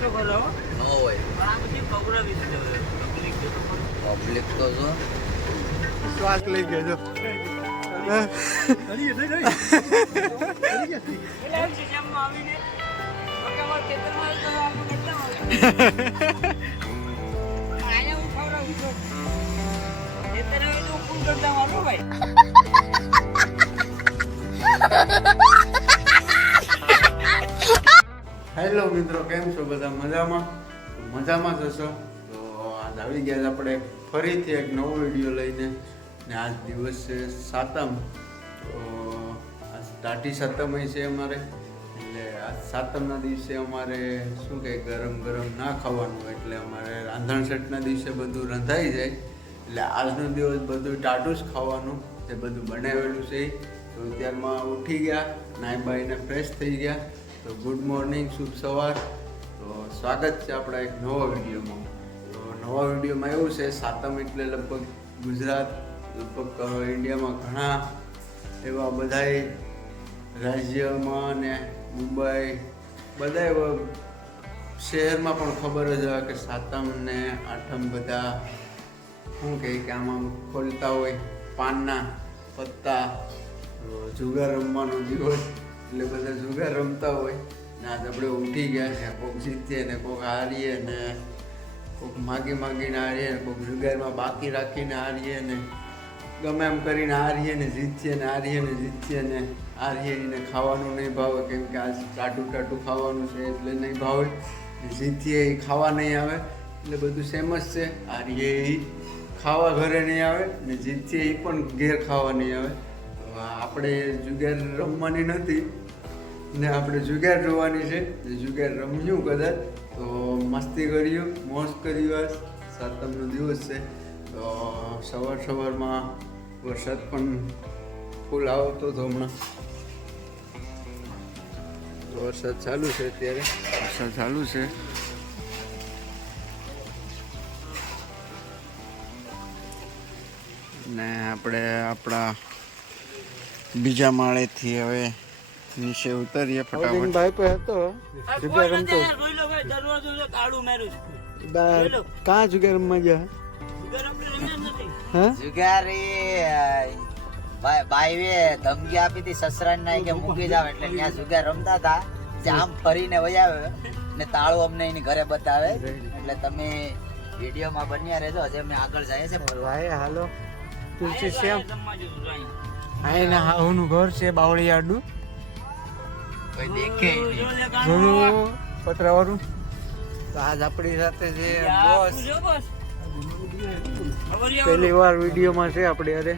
તો કરો નો હોય પણ આ બધી પકડાવી દીધો પબ્લિક તો જો શ્વાસ લઈ ગયો જો આવીને પકામાં ખેતરમાં તો આપણે કેટલા આયા હું ખવડાવું છું ખેતરમાં તો કોણ કરતા મારો ભાઈ હેલો મિત્રો, કેમ છો બધા? મજામાં જશો તો આજ આવી ગયા આપણે ફરીથી એક નવો વિડીયો લઈને ને આજ દિવસ છે સાતમ. તો આજ ટાટી સાતમ છે અમારે, એટલે આજ સાતમના દિવસે અમારે શું કહે ગરમ ગરમ ના ખાવાનું, એટલે અમારે રાંધણ સેટના દિવસે બધું રંધાઈ જાય, એટલે આજનો દિવસ બધું ટાટું જ ખાવાનું, તે બધું બનાવેલું છે. તો ત્યારમાં ઉઠી ગયા, નાઈ બાઈને ફ્રેશ થઈ ગયા. તો ગુડ મોર્નિંગ, શુભ સવાર. તો સ્વાગત છે આપણા એક નવા વિડીયોમાં. તો નવા વિડીયોમાં એવું છે, સાતમ એટલે લગભગ ગુજરાત, લગભગ ઇન્ડિયામાં ઘણા એવા બધાય રાજ્યમાં અને મુંબઈ બધા એવા શહેરમાં પણ ખબર જ હોય કે સાતમ ને આઠમ બધા શું કહે કે આમાં ખોલતા હોય પાનના પત્તા, જુગાર રમવાનો દિવસ, એટલે બધા જુગાર રમતા હોય ને આજ આપણે ઉઠી ગયા છે. કોઈક જીતીએ ને કોઈક હારીએ ને કોઈક માગીને હારીએ ને કોઈક જુગારમાં બાકી રાખીને હારીએ ને ગમે એમ કરીને હારીએ ને જીતીએ ને હારીએ ને જીતીએ ને હારીએ એને ખાવાનું નહીં ભાવે, કેમ કે આજ ટાટું ખાવાનું છે એટલે નહીં ભાવે. જીતીએ એ ખાવા નહીં આવે, એટલે બધું સેમ જ છે. હારીએ એ ખાવા ઘરે નહીં આવે ને જીતીએ એ પણ ઘેર ખાવા નહીં આવે. આપણે જુગાર રમવાની નથી ને આપણે જુગાર જોવાની છે. જુગાર રમ્યું કદાચ તો મસ્તી કર્યું, મોજ કર્યું. આજ સાતમનો દિવસ છે તો સવારમાં વરસાદ પણ ફૂલ આવતો હતો. હમણાં તો વરસાદ ચાલુ છે, અત્યારે વરસાદ ચાલુ છે. ને આપણે આપણા બીજા માળેથી હવે નીચે ઉતરીએ ફટાફટ. ભાઈ પર હતો જુગાર રમતો. કાં જુગાર રમવા ગયા? બાઈએ ધમકી આપી હતી સસરાને ના કે મૂકી જાવ, એટલે ત્યાં જુગાર રમતા હતા. આમ ફરીને વજાવે ને તાળું અમને એની ઘરે બતાવે, એટલે તમે વિડીયોમાં બન્યા રહેજો. હજી અમે આગળ જઈએ છે. ભાઈ હાલો, તુલસી શ્યામ આયના હાઉનું ઘર છે બાવળિયાડું, કોઈ દેખે જૂનું પતરાવાળું. તો આજ આપણી સાથે છે બોસ, પહેલી વાર વિડીયોમાં છે આપણે. અરે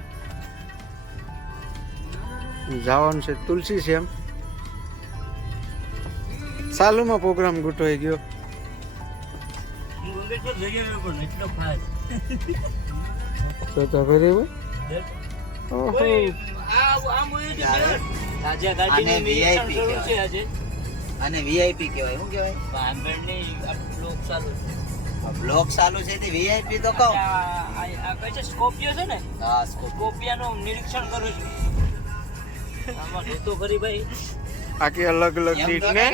જવાનું છે તુલસી શ્યામ. સાલુમાં પ્રોગ્રામ ગોઠવાઈ ગયો. તો ઘરે ઓહો અને વીઆઈપી કહેવાય. શું કહેવાય? બ્લોક ચાલુ છે તે વીઆઈપી તો કહો. સ્કોપિયો છે ને, હા, સ્કોપિયાનું નિરીક્ષણ કરું છું. આમાં જોતો ખરી ભાઈ, આખી અલગ અલગ સીટ ને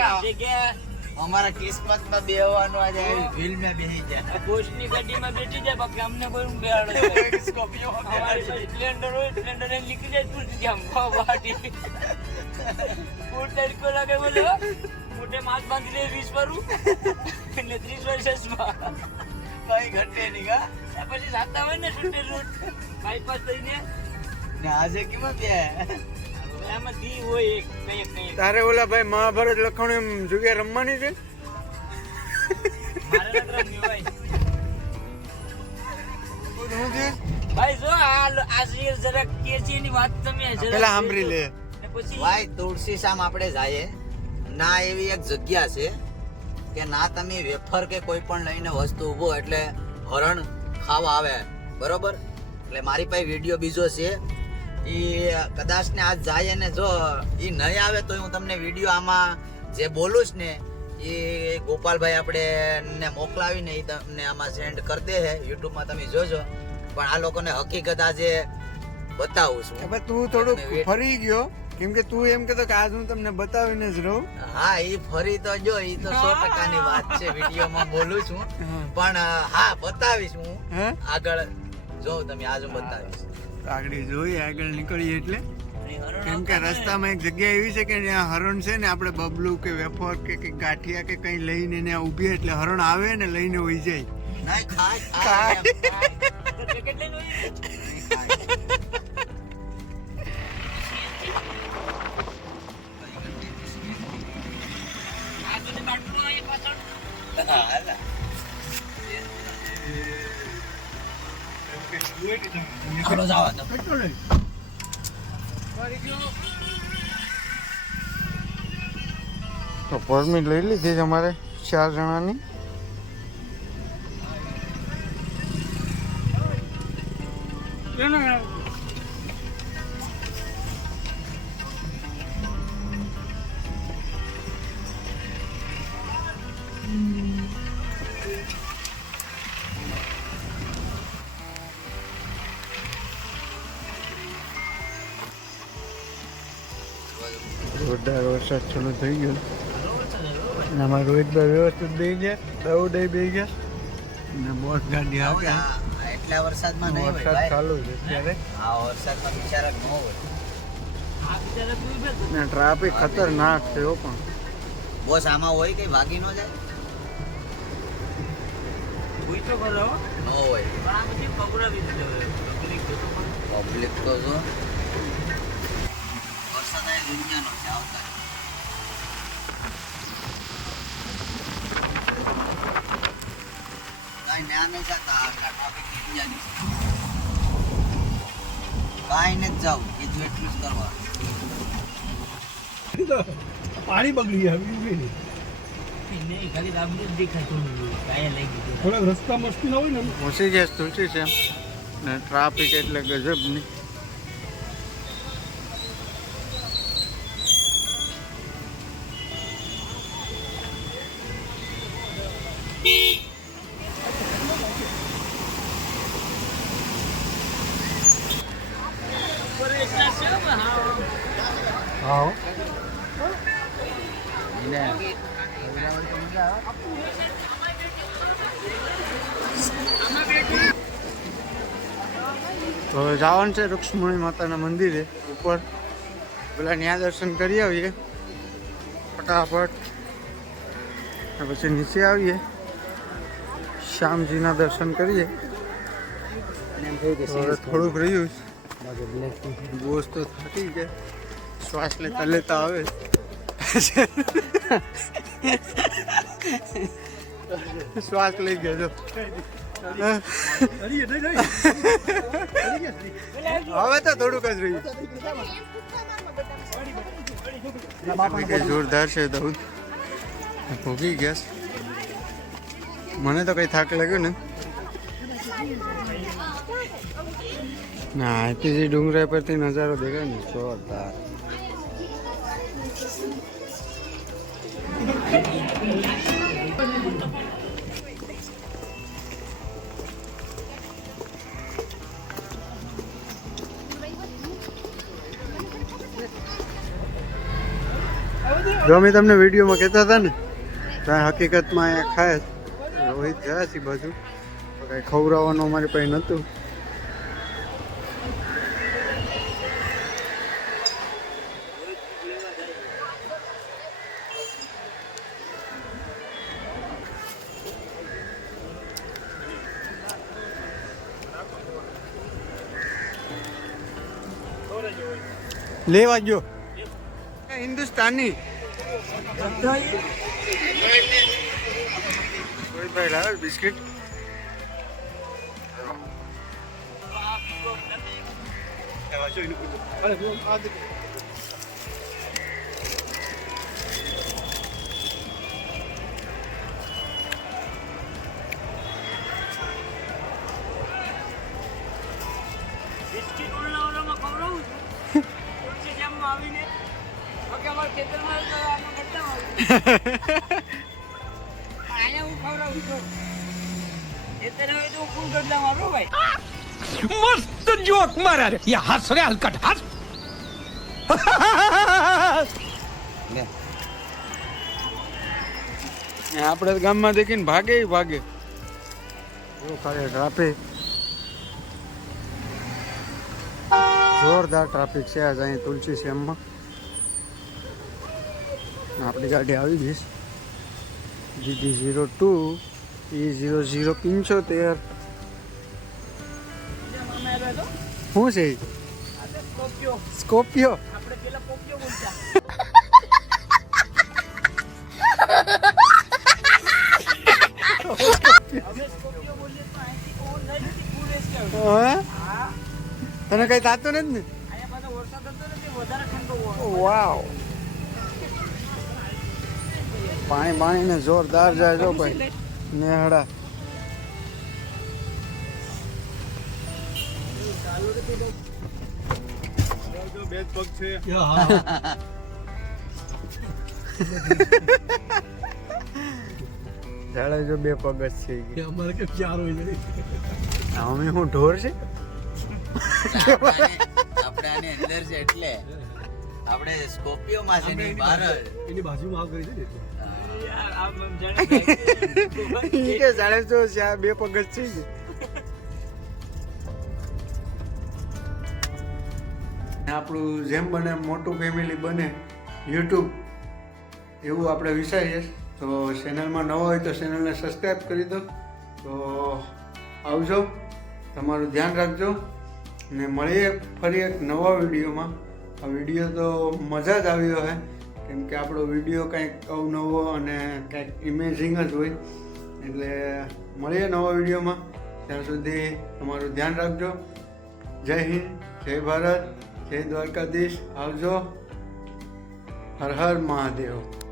અમારા કિસ્મતમાં બેહવાનું આજે આવી ફિલ્મે બેહી જાય. બોસની ગાડીમાં બેઠી જાય, બાકી અમને કોઈ બેહાડે. સ્કોપિયો સ્પ્લેન્ડર હોય, સ્પ્લેન્ડર એમ નીકળી જાય તું જામ વાટી ફૂટ તડકો લાગે બોલે મોટે માથ બાંધી લે 20 વાળું એટલે 30 વર્ષમાં કઈ ઘટે નહીં. કા પછી સાતા હોય ને છૂટે રૂટ બાયપાસ થઈને ને આજે કેમાં બે આમાં દી હોય એક કઈ તારે ઓલા ભાઈ મહાભારત લખવાનું એમ જગ્યાએ રમવાની છે. મારે નથી રમવી ભાઈ. શું છે ભાઈ જો આ સિરિયલ જરા કેસી ની વાત તમે જરા પેલા સાંભળી લે. પછી ભાઈ તુલસી શામ આપણે જઈએ ના, એવી એક જગ્યા છે કે ના તમે વેફર કે કોઈ પણ લઈને વસ્તુ ઉભો એટલે હરણ ખાવા આવે, બરોબર? એટલે મારી પાસે વિડીયો બીજો છે, એ કદાચ ને આજ જાય ને જો એ નહીં આવે તો હું તમને વિડીયો આમાં જે બોલું છું ને એ ગોપાલભાઈ આપણે ને મોકલાવીને એ તમને આમાં સેન્ડ કરી દે છે. યુટ્યુબમાં તમે જોજો. પણ આ લોકોને હકીકત આજે બતાવું છું. તું થોડુંક ફરી ગયો કેમ કે તું એમ કહેતો કે આજ હું તમને બતાવીને જ રહું. હા ઈ ફરી તો જો ઈ તો 100% ની વાત છે, વિડીયોમાં બોલું છું પણ હા બતાવીશ હું હે આગળ. જો તમે આજ હું બતાવીશ. આગળ જોઈએ, આગળ નીકળીએ એટલે. કેમ કે રસ્તામાં એક જગ્યા એવી છે કે ત્યાં હરણ છે ને, આપણે બબલું કે વેફર કે ગાંઠિયા કે કઈ લઈને ત્યાં ઊભી એટલે હરણ આવે ને લઈને વહી જાય. નહીં ખાય ખાય. તો પેકેટ લઈને હોય આ તો બાટલો અહીં પાછળ તો પરમિટ લઈ લીધી છે અમારે 4 જણાની. જોરદાર વરસાદ ચાલુ થઈ ગયો અને અમારા રોહિતભાઈ વ્યવસ્થિત બે ગયા, દવ દઈ બે ગયા અને બોસ ગાડી આવે. એટલા વરસાદમાં નહીં હોય વરસાદ ભાઈ. ચાલુ છે અત્યારે આ વરસાદમાં બિચારા ન હોય. આ બિચારા તું બેઠો ને ટ્રાફિક ખતરનાક છે હો. પણ બોસ આમાં હોય કે ભાગી ન જાય? ભૂઈ તો કરો ન હોય. પણ આ બધી પકડાવી દીધો પબ્લિક તો પબ્લિક તો જો વરસાદ આ દુનિયાનો છે આવતા. કાંઈ ન્યા નહીં જતા આટલા ટ્રાફિક દુનિયાની છે. કાંઈ નથી જાવ, કીધું એટલું જ કરવા. પાણી બગડી આવી નહીં ખાલી રાબનું જ દેખાય થોડું કાંઈ લઈ ગયું થોડાક રસ્તા મસ્તી ના હોય ને પહોંચી ગયા તુલસી છે ને ટ્રાફિક એટલે ગજબની. હા તો જવાનું છે રૂક્ષ્મણી માતાના મંદિરે ઉપર, પેલા ત્યાં દર્શન કરી આવીએ ફટાફટ. પછી નીચે આવીએ, શ્યામજીના દર્શન કરીએ. હવે થોડુંક રહ્યું, બોસ તો થાકી ગયા, શ્વાસ લેતા લેતા આવે. શ્વાસ લઈ ગયો જો. હવે તો થોડુંક જ રહ્યું. જોરદાર છે દઉદ, ભોગી ગયા. મને તો કઈ થાક લાગ્યો ને ના, અહીંથી જે ડુંગરા પરથી નજારો દેખાય ને જોરદાર. જો અમે તમને વિડીયોમાં કહેતા હતા ને, ત્યાં હકીકતમાં અહીંયા ખાય રોહિત ગયા છે બાજુ, તો કાંઈ ખવડાવવાનું અમારી પાસે નહોતું. લેવા ગયો હિન્દુસ્તાની ભાઈ લાવે બિસ્કિટ. બિસ્કિટ ઓલામાં ખવડાવું છું તુલસી જામમાં આવીને બાકી અમારા ખેતરમાં તો આમાં કરતા હોય અહીંયા હું ખવડાવું છું ખેતર હોય તો હું કરતા મારો ભાઈ મસ્ત જોક મારા રે યા હસ રે હલકટ હસ લે. ને આપણે ગામમાં દેખીને ભાગે ભાગે જો ખાલી ટ્રાફિક જોરદાર ટ્રાફિક છે આજ અહીં તુલસી શ્યામમાં. આપણી ગાડી આવી ગઈ GD02 E0075. શું છે સ્કોપિયો? આપણે પેલા પોપિયો બોલતા હવે સ્કોપિયો બોલીએ તો અહીંથી ઓર નહીં ફૂલ રેસ કરો. હા? હા તને કઈ થતું નથી ને? અહીંયા પાછો વરસાદ હતો ને તે વધારે ઠંડો હોય. વાવ, પાણી ને જોરદાર જાય જો ભાઈ નેહડા. જાડે જો બે પગ જ છે. અમારે કે ચાર હોય છે. અમે હું ઢોર છે? આપણે આની અંદર છે એટલે આપણે સ્કોપિયો માં છે એની બહાર જ. એની બાજુમાં આવ કરી છે ને. યાર આમ જાણે ઈ કે જાડે જો છે આ બે પગ જ છે. આપણું જેમ બને એમ મોટું ફેમિલી બને યુટ્યુબ એવું આપણે વિચારીએ. તો ચેનલમાં નવા હોય તો ચેનલને સબસ્ક્રાઈબ કરી દો. તો આવજો, તમારું ધ્યાન રાખજો ને મળીએ ફરી એક નવા વિડીયોમાં. આ વિડીયો તો મજા જ આવ્યો હે કેમ કે આપણો વિડીયો કંઈક અવનવો અને કંઈક ઇમેજિંગ જ હોય. એટલે મળીએ નવા વિડીયોમાં. ત્યાં સુધી તમારું ધ્યાન રાખજો. જય હિન્દ, જય ભારત, જય દ્વારકાધીશ. આવજો. હર હર મહાદેવ.